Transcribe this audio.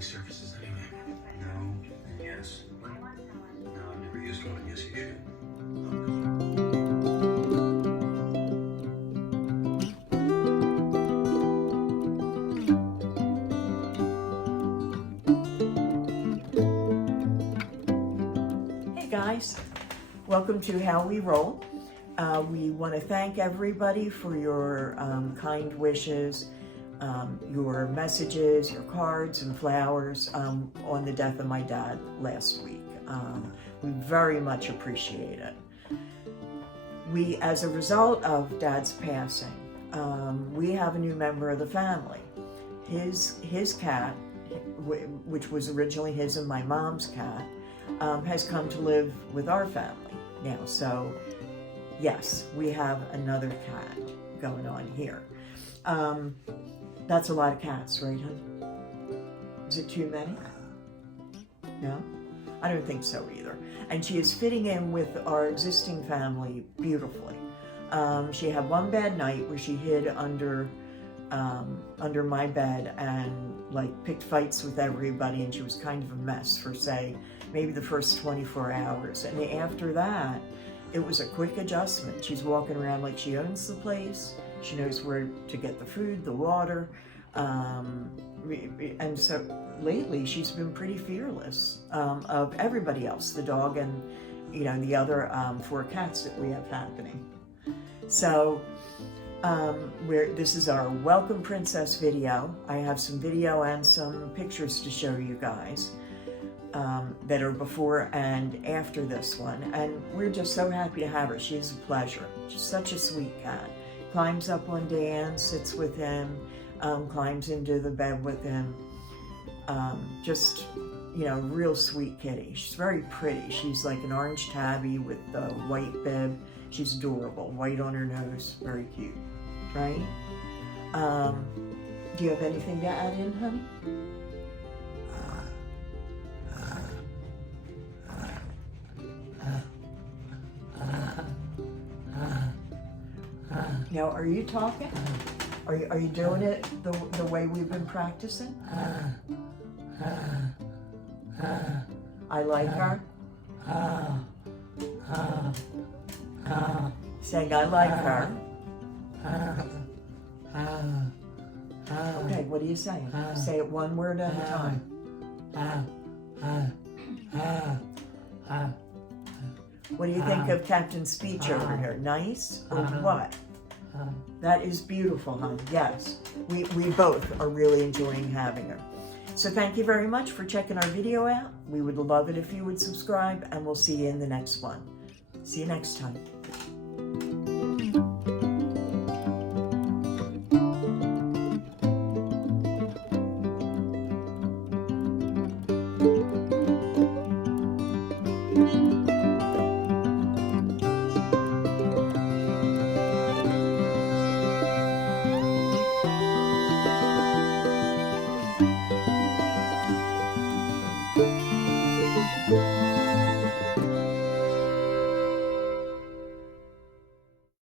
Surfaces anyway. No and yes. No, I've never used one, and yes, you should. Hey guys, welcome to How We Roll. We want to thank everybody for your kind wishes, your messages, your cards and flowers on the death of my dad last week. We very much appreciate it. We, as a result of Dad's passing, we have a new member of the family. His cat, which was originally his and my mom's cat, has come to live with our family now. So yes, we have another cat going on here. That's a lot of cats, right, honey? Is it too many? No? I don't think so either. And she is fitting in with our existing family beautifully. She had one bad night where she hid under my bed and like picked fights with everybody, and she was kind of a mess for, say, maybe the first 24 hours. And after that, it was a quick adjustment. She's walking around like she owns the place. She knows where to get the food, the water. And so lately she's been pretty fearless of everybody else, the dog and, you know, the other 4 cats that we have happening. So this is our Welcome Princess video. I have some video and some pictures to show you guys that are before and after this one. And we're just so happy to have her. She's a pleasure. She's such a sweet cat. Climbs up on Dan, sits with him, climbs into the bed with him. Just, you know, real sweet kitty. She's very pretty. She's like an orange tabby with a white bib. She's adorable. White on her nose. Very cute, right? Do you have anything to add in, honey? Now, are you talking? Are you doing it the way we've been practicing? I like her. Saying I like her. Okay, what are you saying? Say it one word at a time. What do you think of Captain Speech over here? Nice or what? That is beautiful, hon. Yes, we both are really enjoying having her. So thank you very much for checking our video out. We would love it if you would subscribe, and we'll see you in the next one. See you next time.